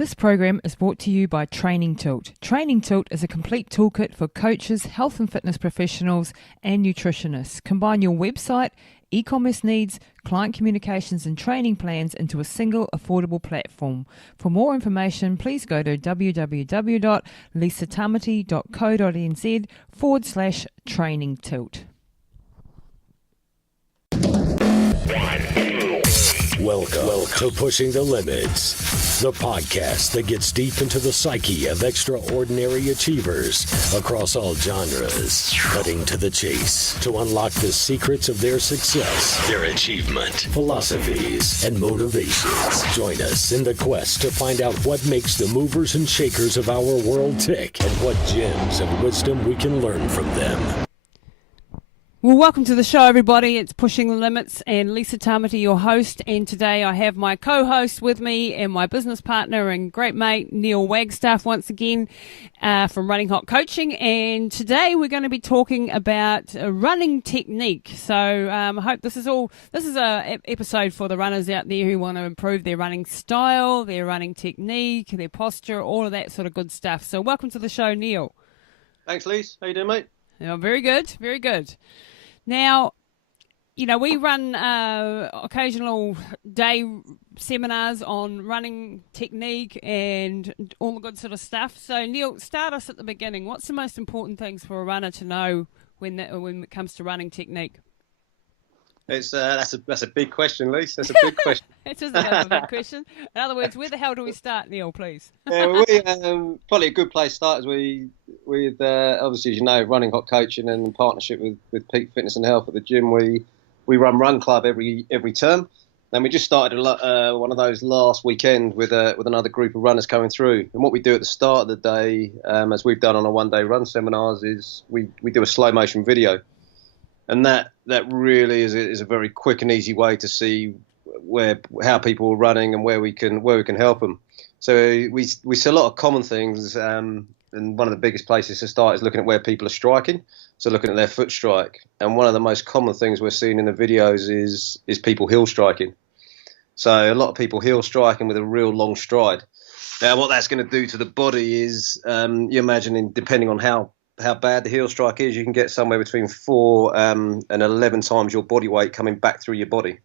This program is brought to you by Training Tilt. Training Tilt is a complete toolkit for coaches, health and fitness professionals, and nutritionists. Combine your website, e-commerce needs, client communications, and training plans into a single affordable platform. For more information, please go to www.lisatamati.co.nz/Training Tilt. Welcome to Pushing the Limits, the podcast that gets deep into the psyche of extraordinary achievers across all genres, cutting to the chase to unlock the secrets of their success, their achievement, philosophies, and motivations. Join us in the quest to find out what makes the movers and shakers of our world tick and what gems of wisdom we can learn from them. Well, welcome to the show, everybody. It's Pushing the Limits and Lisa Tamati, your host. And today I have my co-host with me and my business partner and great mate, Neil Wagstaff, once again from Running Hot Coaching. And today we're going to be talking about running technique. So I hope this is a episode for the runners out there who want to improve their running style, their running technique, their posture, all of that sort of good stuff. So welcome to the show, Neil. Thanks, Lise. How you doing, mate? Yeah, very good, very good. Now, you know, we run occasional day seminars on running technique and all the good sort of stuff. So, Neil, start us at the beginning. What's the most important things for a runner to know when it comes to running technique? That's a big question, Lise. That's a big question. It is a big question. In other words, where the hell do we start, Neil, please? Yeah, probably a good place to start is with obviously, as you know, Running Hot Coaching and in partnership with Peak Fitness and Health at the gym. We run Run Club every term, and we just started one of those last weekend with another group of runners coming through. And what we do at the start of the day, as we've done on our one-day run seminars, is we do a slow motion video. And that really is a very quick and easy way to see how people are running and where we can help them. So we see a lot of common things, and one of the biggest places to start is looking at where people are striking. So looking at their foot strike, and one of the most common things we're seeing in the videos is people heel striking. So a lot of people heel striking with a real long stride. Now what that's going to do to the body is, you imagining, depending on how bad the heel strike is, you can get somewhere between 4 and 11 times your body weight coming back through your body.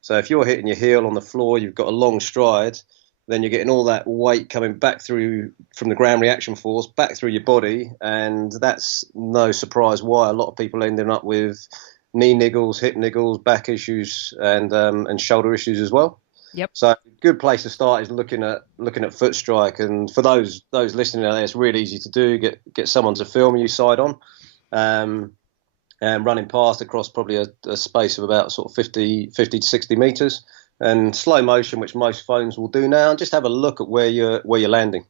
So if you're hitting your heel on the floor, you've got a long stride, then you're getting all that weight coming back through from the ground reaction force back through your body, and that's no surprise why a lot of people ending up with knee niggles, hip niggles, back issues, and shoulder issues as well. Yep. So a good place to start is looking at foot strike, and for those listening out there, it's really easy to do. Get someone to film you side on, and running past across probably a space of about sort of 50 to 60 meters, and slow motion, which most phones will do now, and just have a look at where you're landing.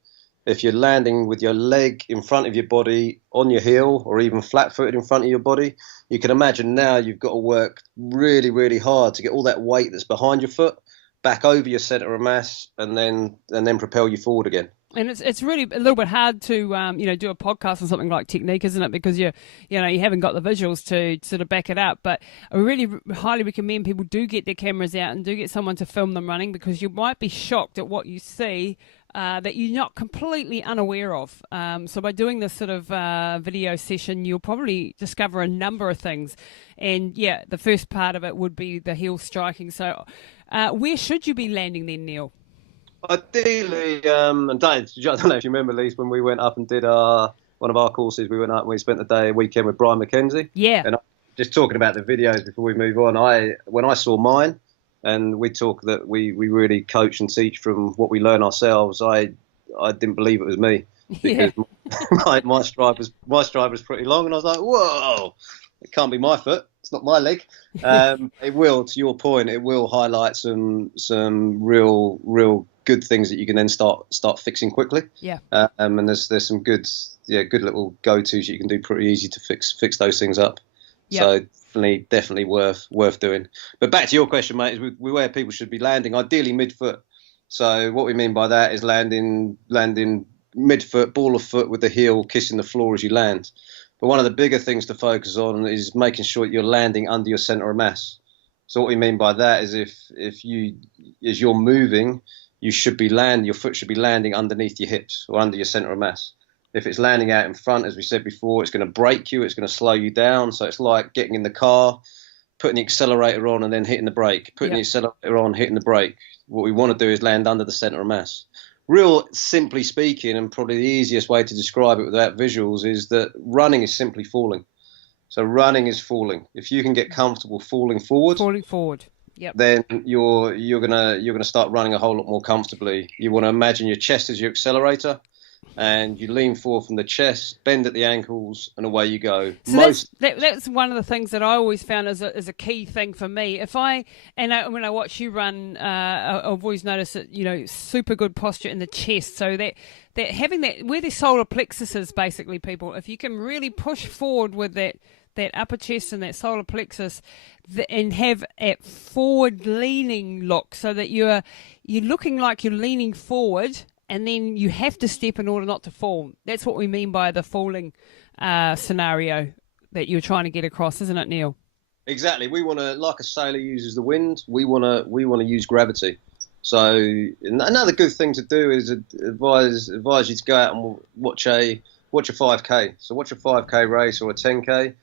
If you're landing with your leg in front of your body on your heel, or even flat-footed in front of your body, you can imagine now you've got to work really, really hard to get all that weight that's behind your foot back over your centre of mass, and then propel you forward again. And it's really a little bit hard to do a podcast on something like technique, isn't it? Because you haven't got the visuals to sort of back it up. But I really highly recommend people do get their cameras out and do get someone to film them running, because you might be shocked at what you see that you're not completely unaware of. So by doing this sort of video session, you'll probably discover a number of things. And yeah, the first part of it would be the heel striking. So where should you be landing then, Neil? Ideally, and I don't know if you remember, Lise, when we went up and did one of our courses, we went up and we spent the weekend with Brian McKenzie. Yeah. And just talking about the videos before we move on, when I saw mine, and we talk that we really coach and teach from what we learn ourselves, I didn't believe it was me, because my stride was pretty long, and I was like, whoa, it can't be my foot. It's not my leg. It will, to your point, it will highlight some real good things that you can then start fixing quickly. Yeah. And there's some good little go-tos that you can do pretty easy to fix those things up. Yep. So definitely worth doing. But back to your question, mate, is where people should be landing, ideally mid-foot. So what we mean by that is landing mid-foot, ball of foot with the heel kissing the floor as you land. But one of the bigger things to focus on is making sure you're landing under your centre of mass. So what we mean by that is if you, as you're moving, your foot should be landing underneath your hips or under your center of mass. If it's landing out in front, as we said before, it's going to brake you, it's going to slow you down. So it's like getting in the car, putting the accelerator on and then hitting the brake, putting the accelerator on, hitting the brake. What we want to do is land under the center of mass. Real simply speaking, and probably the easiest way to describe it without visuals, is that running is simply falling. So running is falling. If you can get comfortable falling forward, yep, then you're gonna start running a whole lot more comfortably. You want to imagine your chest as your accelerator, and you lean forward from the chest, bend at the ankles, and away you go. So that's one of the things that I always found is a key thing for me. When I watch you run, I've always noticed that super good posture in the chest. So that having that where the solar plexus is, basically, people, if you can really push forward with that upper chest and that solar plexus, and have a forward leaning look, so that you're looking like you're leaning forward. And then you have to step in order not to fall. That's what we mean by the falling scenario that you're trying to get across, isn't it, Neil? Exactly. We want to, like a sailor uses the wind, we want to use gravity. So another good thing to do is advise you to go out and watch a 5K. So watch a 5K race or a 10K.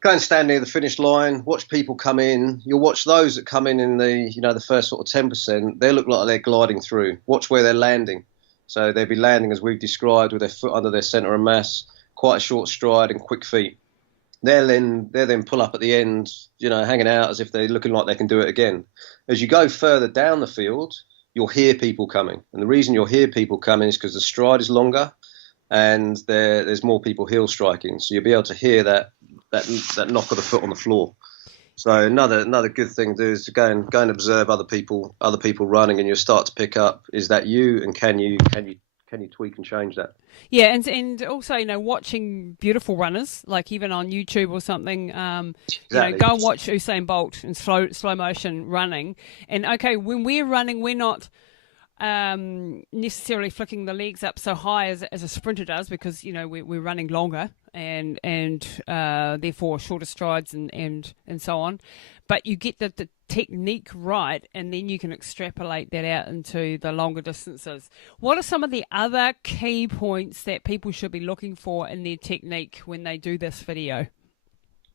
Go and stand near the finish line, watch people come in. You'll watch those that come in the first sort of 10%. They look like they're gliding through. Watch where they're landing. So they'll be landing, as we've described, with their foot under their center of mass, quite a short stride and quick feet. They'll then pull up at the end, hanging out as if they're looking like they can do it again. As you go further down the field, you'll hear people coming. And the reason you'll hear people coming is because the stride is longer and there's more people heel striking. So you'll be able to hear that knock of the foot on the floor. So another good thing to do is to go and observe other people running, and you'll start to pick up, is that you, and can you tweak and change that? Yeah, and also watching beautiful runners, like even on YouTube or something. Exactly. Go and watch Usain Bolt in slow motion running, and okay, when we're running, we're not necessarily flicking the legs up so high as a sprinter does, because we're running longer and therefore shorter strides and so on. But you get the technique right, and then you can extrapolate that out into the longer distances. What are some of the other key points that people should be looking for in their technique when they do this video?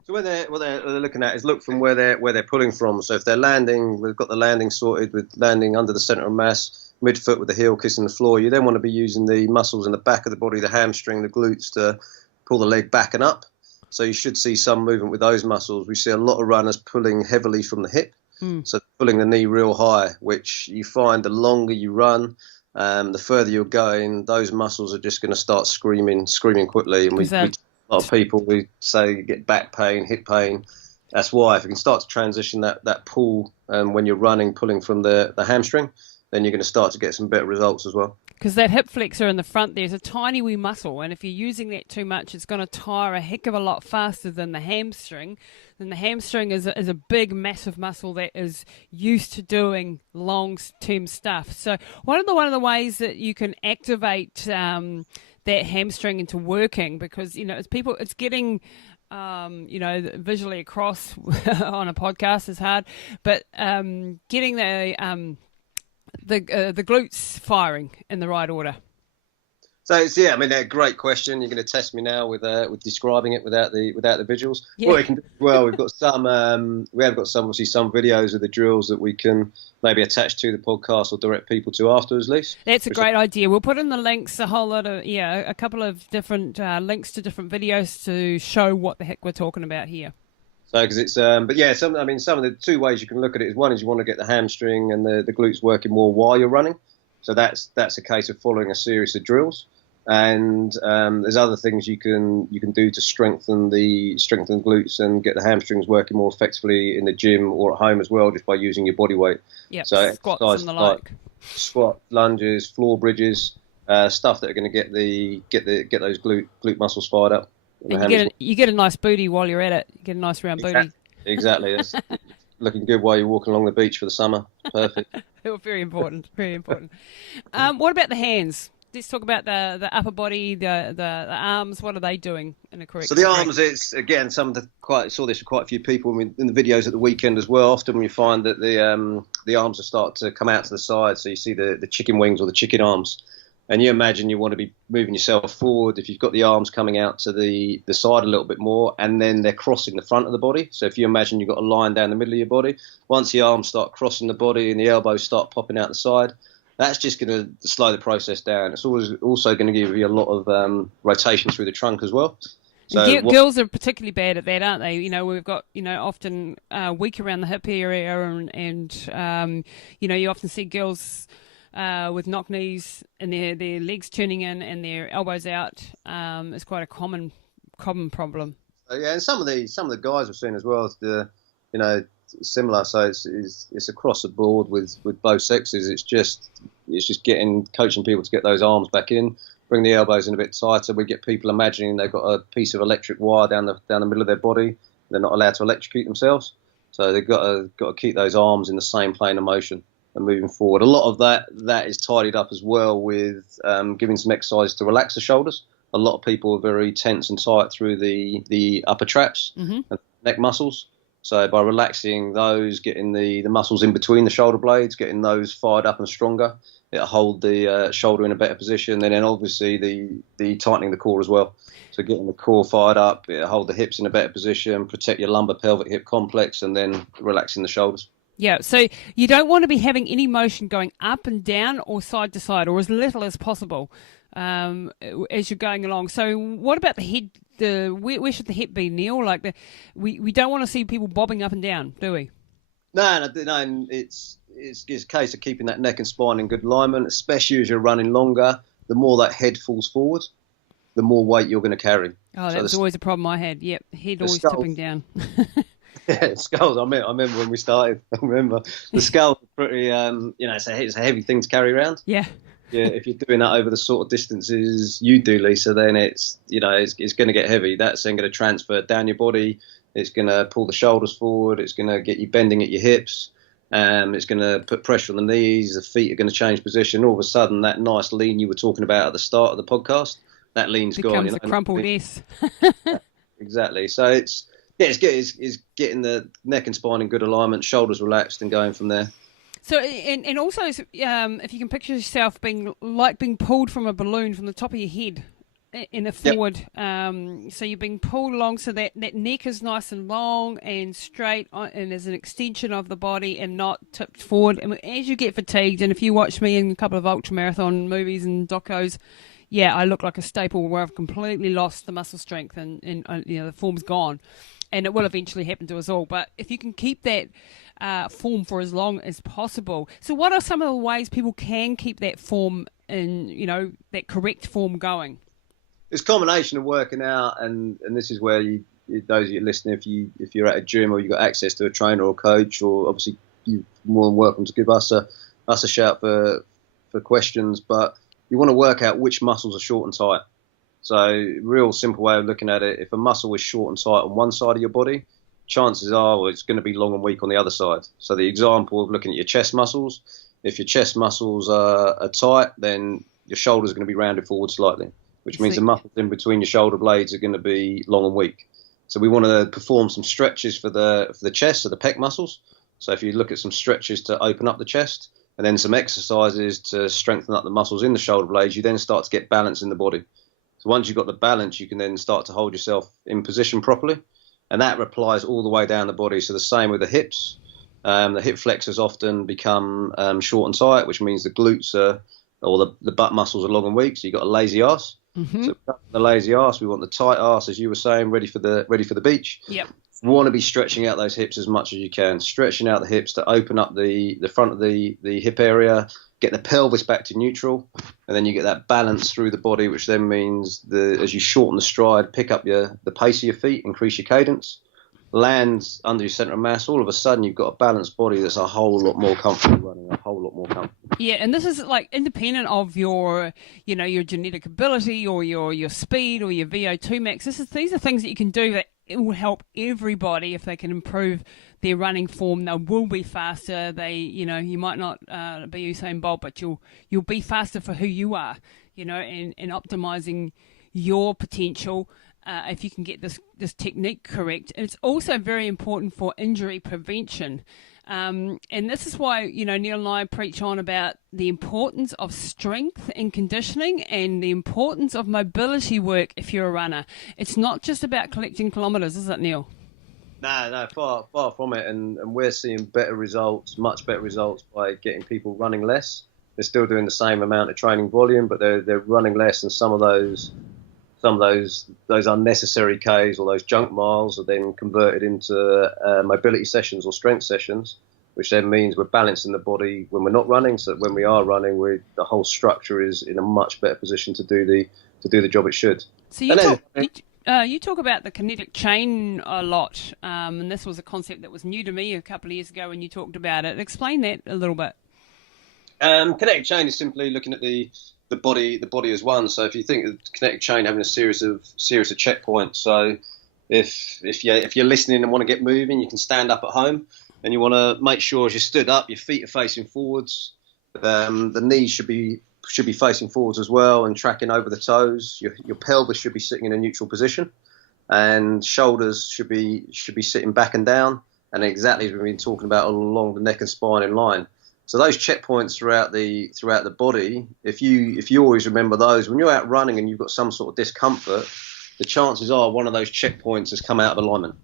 So what they're looking at is look from where they're pulling from. So if they're landing, we've got the landing sorted with landing under the center of mass, midfoot with the heel kissing the floor. You then want to be using the muscles in the back of the body, the hamstring, the glutes, to pull the leg back and up. So you should see some movement with those muscles. We see a lot of runners pulling heavily from the hip, so pulling the knee real high, which you find the longer you run, the further you're going, those muscles are just going to start screaming quickly. And a lot of people, we say you get back pain, hip pain. That's why if you can start to transition that pull when you're running, pulling from the hamstring, then you're going to start to get some better results as well. Because that hip flexor in the front there's a tiny wee muscle, and if you're using that too much, it's going to tire a heck of a lot faster than the hamstring. And the hamstring is a big, massive muscle that is used to doing long-term stuff. So one of the ways that you can activate that hamstring into working, because it's getting visually across on a podcast is hard, but getting the glutes firing in the right order. So a great question. You're going to test me now with describing it without the visuals. Yeah. We've got some obviously some videos of the drills that we can maybe attach to the podcast or direct people to afterwards, Lise. That's a great idea. We'll put in the links, a couple of different links to different videos to show what the heck we're talking about here. So, because it's, some of the two ways you can look at it is, one is you want to get the hamstring and the glutes working more while you're running. So that's a case of following a series of drills. And there's other things you can do to strengthen glutes and get the hamstrings working more effectively in the gym or at home as well, just by using your body weight. Yeah, so squats and the like. Squat, lunges, floor bridges, stuff that are going to get those glute muscles fired up. And you get a nice booty while you're at it. You get a nice round booty. Exactly. It's looking good while you're walking along the beach for the summer. Perfect. Very important. Very important. What about the hands? let's talk about the upper body, the arms. What are they doing in a correct? So the arms, it's again some of the saw this with quite a few people in the videos at the weekend as well. Often you find that the arms will start to come out to the side, so you see the chicken wings or the chicken arms, and you imagine you want to be moving yourself forward. If you've got the arms coming out to the side a little bit more, and then they're crossing the front of the body. So if you imagine you've got a line down the middle of your body, once the arms start crossing the body and the elbows start popping out the side, that's just going to slow the process down. It's always also going to give you a lot of rotation through the trunk as well. So girls are particularly bad at that, aren't they? We've got, often weak around the hip area, and you often see girls with knock knees and their legs turning in and their elbows out. It's quite a common problem. Yeah, and some of the guys we've seen as well, similar. So it's across the board with both sexes. It's just coaching people to get those arms back in, bring the elbows in a bit tighter. We get people imagining they've got a piece of electric wire down the middle of their body. They're not allowed to electrocute themselves, so they've got to keep those arms in the same plane of motion and moving forward. A lot of that is tidied up as well with giving some exercise to relax the shoulders. A lot of people are very tense and tight through the upper traps and neck muscles. So by relaxing those, getting the muscles in between the shoulder blades, getting those fired up and stronger, it'll hold the shoulder in a better position. And then obviously the tightening the core as well. So getting the core fired up, it'll hold the hips in a better position, protect your lumbar pelvic hip complex, and then relaxing the shoulders. Yeah, so you don't want to be having any motion going up and down or side to side, or as little as possible as you're going along. So what about the head? Where should the hip be, Neil? We don't want to see people bobbing up and down, do we? No. It's a case of keeping that neck and spine in good alignment, especially as you're running longer. The more that head falls forward, the more weight you're going to carry. Oh, that was always a problem I had. Yep, head always tipping down. Yeah, skulls. I remember when we started. I remember the skulls are pretty. It's a heavy thing to carry around. Yeah. Yeah, if you're doing that over the sort of distances you do, Lisa, then it's going to get heavy. That's then going to transfer down your body. It's going to pull the shoulders forward. It's going to get you bending at your hips. It's going to put pressure on the knees. The feet are going to change position. All of a sudden, that nice lean you were talking about at the start of the podcast, that lean's gone. Becomes a crumpled S. Exactly. So it's getting the neck and spine in good alignment, shoulders relaxed, and going from there. So, and also, if you can picture yourself being pulled from a balloon from the top of your head in a forward, so you're being pulled along so that neck is nice and long and straight and is an extension of the body and not tipped forward. And as you get fatigued, and if you watch me in a couple of ultramarathon movies and docos, yeah, I look like a staple where I've completely lost the muscle strength and the form's gone. And it will eventually happen to us all. But if you can keep that form for as long as possible. So what are some of the ways people can keep that form in, that correct form going? It's a combination of working out, and this is where those of you listening, if you're at a gym or you've got access to a trainer or coach, or obviously you're more than welcome to give us a shout for questions. But you want to work out which muscles are short and tight. So real simple way of looking at it, if a muscle is short and tight on one side of your body, chances are it's going to be long and weak on the other side. So the example of looking at your chest muscles, if your chest muscles are tight, then your shoulders are going to be rounded forward slightly, which means the muscles in between your shoulder blades are going to be long and weak. So we want to perform some stretches for the chest, so the pec muscles. So if you look at some stretches to open up the chest, and then some exercises to strengthen up the muscles in the shoulder blades, you then start to get balance in the body. So once you've got the balance, you can then start to hold yourself in position properly. And that applies all the way down the body. So the same with the hips. The hip flexors often become short and tight, which means the glutes or the butt muscles are long and weak. So you've got a lazy ass. Mm-hmm. So the lazy ass, we want the tight ass, as you were saying, ready for the beach. Yep. You want to be stretching out those hips as much as you can, stretching out the hips to open up the front of the hip area, get the pelvis back to neutral, and then you get that balance through the body, which then means as you shorten the stride, pick up the pace of your feet, increase your cadence, land under your center of mass. All of a sudden, you've got a balanced body that's a whole lot more comfortable running, a whole lot more comfortable. Yeah, and this is like independent of your genetic ability or your speed or your VO2 max. These are things that you can do that it will help everybody if they can improve their running form. They will be faster. You might not be Usain Bolt, but you'll be faster for who you are, and optimizing your potential. If you can get this technique correct. And it's also very important for injury prevention. And this is why, Neil and I preach on about the importance of strength and conditioning and the importance of mobility work if you're a runner. It's not just about collecting kilometres, is it, Neil? No, far from it. And we're seeing better results, much better results by getting people running less. They're still doing the same amount of training volume, but they're running less, and some of those unnecessary Ks or those junk miles are then converted into mobility sessions or strength sessions, which then means we're balancing the body when we're not running. So that when we are running, the whole structure is in a much better position to do the job it should. So you talk about the kinetic chain a lot, and this was a concept that was new to me a couple of years ago when you talked about it. Explain that a little bit. Kinetic chain is simply looking at the body as one. So if you think of the kinetic chain having a series of checkpoints, so if you're listening and want to get moving, you can stand up at home, and you want to make sure as you stood up, your feet are facing forwards, the knees should be facing forwards as well and tracking over the toes. Your pelvis should be sitting in a neutral position, and shoulders should be sitting back and down, and exactly as we've been talking about, along the neck and spine in line. So those checkpoints throughout the body, if you always remember those, when you're out running and you've got some sort of discomfort, the chances are one of those checkpoints has come out of alignment.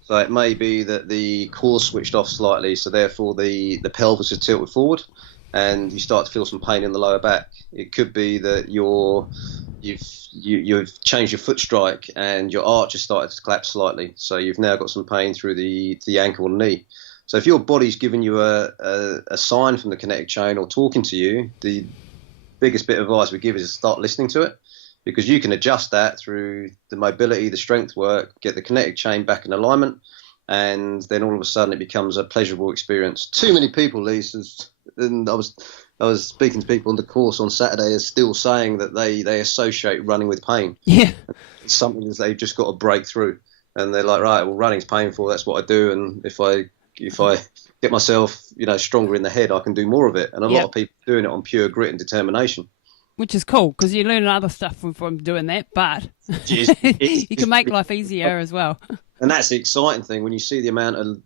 So it may be that the core switched off slightly, so therefore the pelvis is tilted forward, and you start to feel some pain in the lower back. It could be that you've changed your foot strike and your arch has started to collapse slightly, so you've now got some pain through the ankle and knee. So if your body's giving you a sign from the kinetic chain or talking to you, the biggest bit of advice we give is to start listening to it, because you can adjust that through the mobility, the strength work, get the kinetic chain back in alignment, and then all of a sudden it becomes a pleasurable experience. Too many people, Lisa, and I was speaking to people on the course on Saturday, are still saying that they associate running with pain. Yeah. It's something that they've just got to break through. And they're like, right, well, running's painful, that's what I do, and if I get myself, stronger in the head, I can do more of it. And a lot of people are doing it on pure grit and determination. Which is cool, because you learn other stuff from doing that, but you can make life easier as well. And that's the exciting thing, when you see the amount of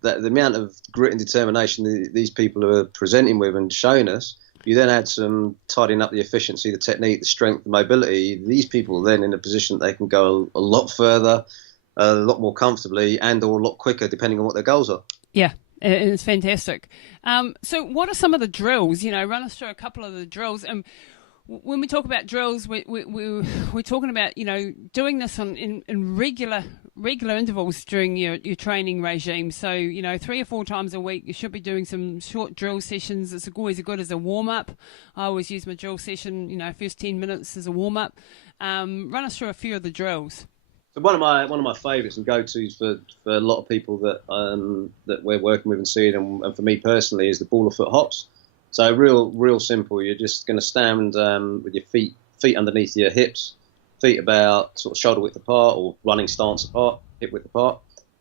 grit and determination these people are presenting with and showing us. You then add some tidying up the efficiency, the technique, the strength, the mobility. These people are then in a position that they can go a lot further, a lot more comfortably, and or a lot quicker, depending on what their goals are. Yeah, it's fantastic. So what are some of the drills? Run us through a couple of the drills. And when we talk about drills, we're talking about, doing this in regular intervals during your training regime. So, 3 or 4 times a week, you should be doing some short drill sessions. It's always good as a warm-up. I always use my drill session, first 10 minutes as a warm-up. Run us through a few of the drills. So one of my favourites and go-tos for a lot of people that we're working with and seeing, and for me personally, is the ball of foot hops. So real simple. You're just going to stand with your feet underneath your hips, feet about sort of shoulder width apart or running stance apart, hip width apart,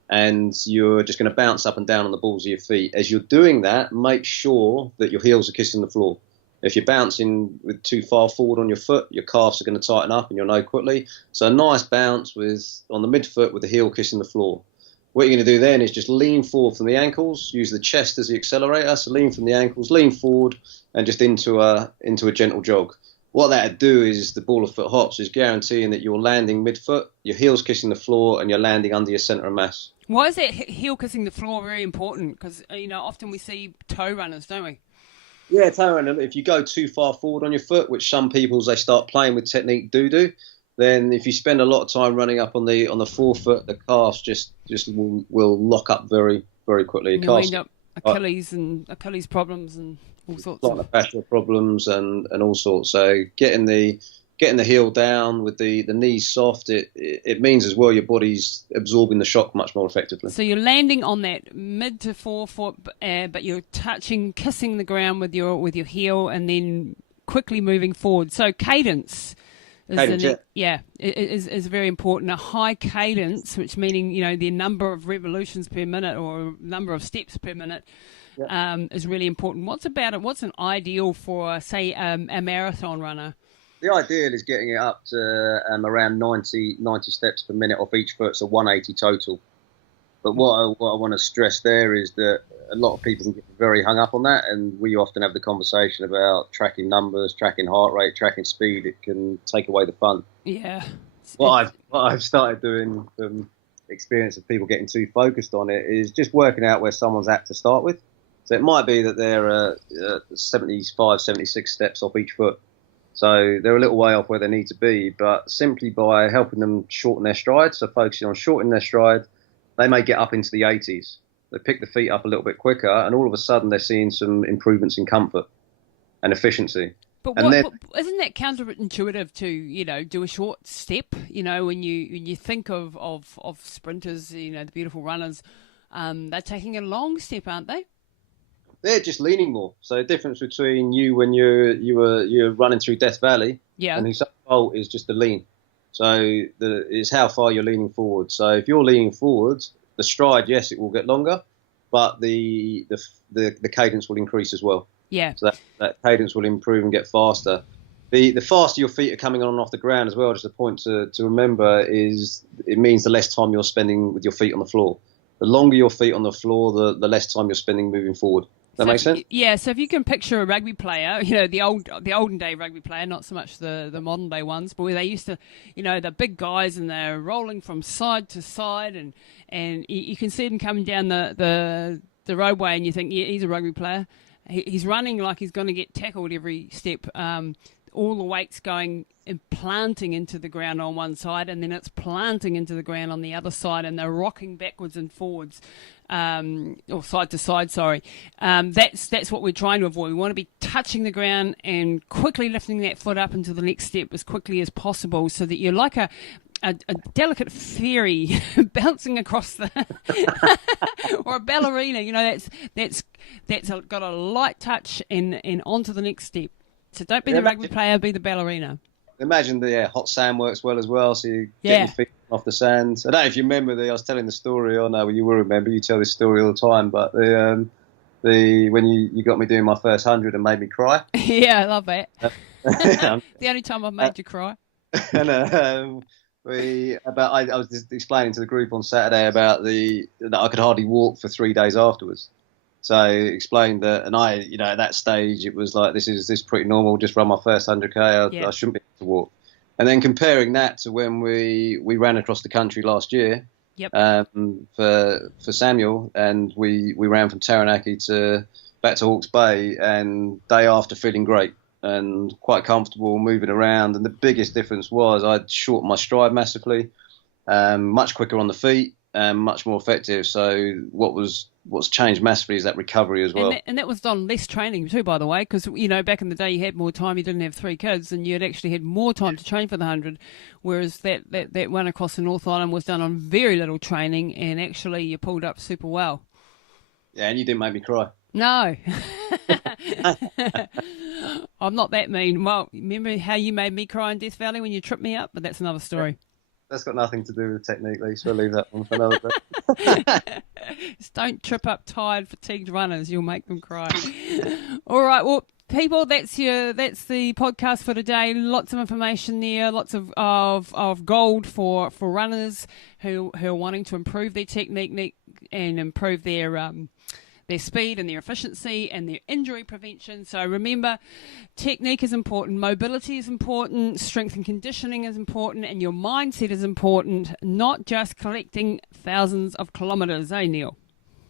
and you're just going to bounce up and down on the balls of your feet. As you're doing that, make sure that your heels are kissing the floor. If you're bouncing with too far forward on your foot, your calves are going to tighten up and you'll know quickly. So a nice bounce on the midfoot with the heel kissing the floor. What you're going to do then is just lean forward from the ankles, use the chest as the accelerator. So lean from the ankles, lean forward, and just into a gentle jog. What that'd do is the ball of foot hops is guaranteeing that you're landing midfoot, your heel's kissing the floor, and you're landing under your centre of mass. Why is that heel kissing the floor very important? Because, often we see toe runners, don't we? Yeah, toe running. If you go too far forward on your foot, which some people, as they start playing with technique, do, then if you spend a lot of time running up on the forefoot, the calves just will lock up very, very quickly. You'll end up Achilles problems and all sorts of fascial problems and all sorts. So getting the heel down with the knees soft, it means as well your body's absorbing the shock much more effectively. So you're landing on that mid to forefoot, but you're kissing the ground with your heel, and then quickly moving forward. So cadence. Cadence, is very important. A high cadence, which meaning the number of revolutions per minute or number of steps per minute, is really important. What's an ideal for, say, a marathon runner? The ideal is getting it up to around 90 steps per minute off each foot, so 180 total. But what I want to stress there is that a lot of people can get very hung up on that, and we often have the conversation about tracking numbers, tracking heart rate, tracking speed. It can take away the fun. Yeah. What I've started doing from experience of people getting too focused on it is just working out where someone's at to start with. So it might be that they're 75, 76 steps off each foot. So they're a little way off where they need to be, but simply by helping them shorten their stride, so focusing on shortening their stride, they may get up into the 80s. They pick the feet up a little bit quicker, and all of a sudden they're seeing some improvements in comfort and efficiency. But isn't that counterintuitive to do a short step? When you think of sprinters, the beautiful runners, they're taking a long step, aren't they? They're just leaning more. So the difference between you when you're running through Death Valley, and Usain Bolt is just the lean. So it's how far you're leaning forward. So if you're leaning forward, the stride, yes, it will get longer, but the cadence will increase as well. Yeah. So that cadence will improve and get faster. The faster your feet are coming on and off the ground as well, just a point to remember, is it means the less time you're spending with your feet on the floor. The longer your feet on the floor, the less time you're spending moving forward. That makes sense? Yeah, so if you can picture a rugby player, the olden day rugby player, not so much the modern day ones, but where they used to, the big guys and they're rolling from side to side, and you can see them coming down the roadway, and you think, yeah, he's a rugby player. He's running like he's going to get tackled every step. All the weight's going and planting into the ground on one side, and then it's planting into the ground on the other side, and they're rocking backwards and forwards, or side to side, sorry. That's what we're trying to avoid. We want to be touching the ground and quickly lifting that foot up into the next step as quickly as possible, so that you're like a delicate fairy bouncing across the or a ballerina, that's got a light touch and onto the next step. So don't be the rugby player, be the ballerina. Imagine the hot sand works well as well, so you get your feet off the sand. I don't know if you remember, I was telling the story, or no, you will remember, you tell this story all the time, but when you got me doing my first 100 and made me cry. Yeah, I love that. The only time I've made you cry. And I was just explaining to the group on Saturday about that I could hardly walk for 3 days afterwards. So I explained that, and at that stage, it was like, this is pretty normal. Just run my first 100K. I shouldn't be able to walk. And then comparing that to when we ran across the country last year, for Samuel, and we ran from Taranaki back to Hawke's Bay, and day after feeling great and quite comfortable moving around. And the biggest difference was I'd shortened my stride massively, much quicker on the feet, and much more effective. So what's changed massively is that recovery as well. And that was on less training too, by the way, because back in the day you had more time, you didn't have 3 kids, and you actually had more time to train for the 100, whereas that one across the North Island was done on very little training, and actually you pulled up super well. Yeah, and you didn't make me cry. No. I'm not that mean. Well, remember how you made me cry in Death Valley when you tripped me up? But that's another story. That's got nothing to do with technique, Lisa. We'll leave that one for another day. Just don't trip up tired, fatigued runners. You'll make them cry. All right. Well, people, that's the podcast for today. Lots of information there. Lots of gold for runners who are wanting to improve their technique and improve their speed and their efficiency and their injury prevention. So remember, technique is important, mobility is important, strength and conditioning is important, and your mindset is important, not just collecting thousands of kilometres, Neil?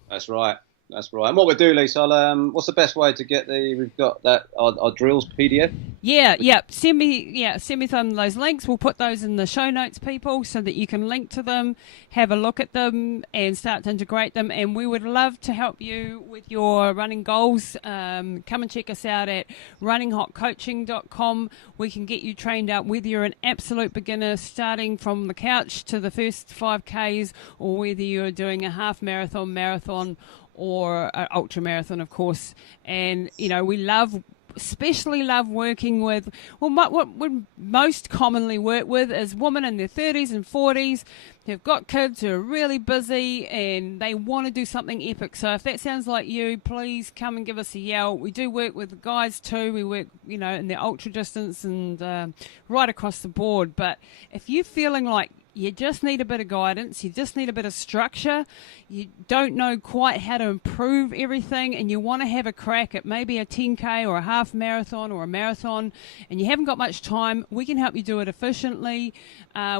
That's right. And what we'll do, Lisa, what's the best way to get we've got that, our drills PDF? Yeah. Send me some of those links. We'll put those in the show notes, people, so that you can link to them, have a look at them, and start to integrate them. And we would love to help you with your running goals. Come and check us out at runninghotcoaching.com. We can get you trained up, whether you're an absolute beginner starting from the couch to the first 5Ks, or whether you're doing a half marathon, or an ultra marathon, of course. And we love especially love working with, well, what we most commonly work with is women in their 30s and 40s who've got kids who are really busy and they want to do something epic. So if that sounds like you, please come and give us a yell. We do work with the guys too. We work, in the ultra distance and right across the board. But if you're feeling like you just need a bit of guidance, you just need a bit of structure, you don't know quite how to improve everything, and you want to have a crack at maybe a 10K or a half marathon or a marathon, and you haven't got much time, we can help you do it efficiently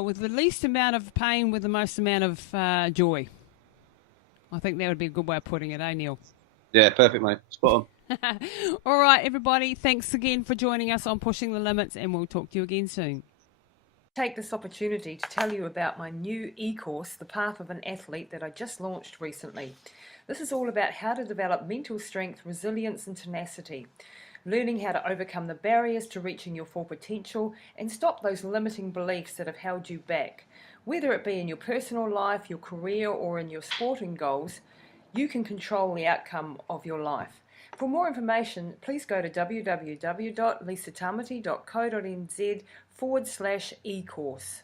with the least amount of pain, with the most amount of joy. I think that would be a good way of putting it, Neil? Yeah, perfect, mate. Spot on. All right, everybody, thanks again for joining us on Pushing the Limits, and we'll talk to you again soon. Take this opportunity to tell you about my new e-course, The Path of an Athlete, that I just launched recently. This is all about how to develop mental strength, resilience and tenacity, learning how to overcome the barriers to reaching your full potential and stop those limiting beliefs that have held you back. Whether it be in your personal life, your career or in your sporting goals, you can control the outcome of your life. For more information, please go to www.lisatamati.co.nz/e-course.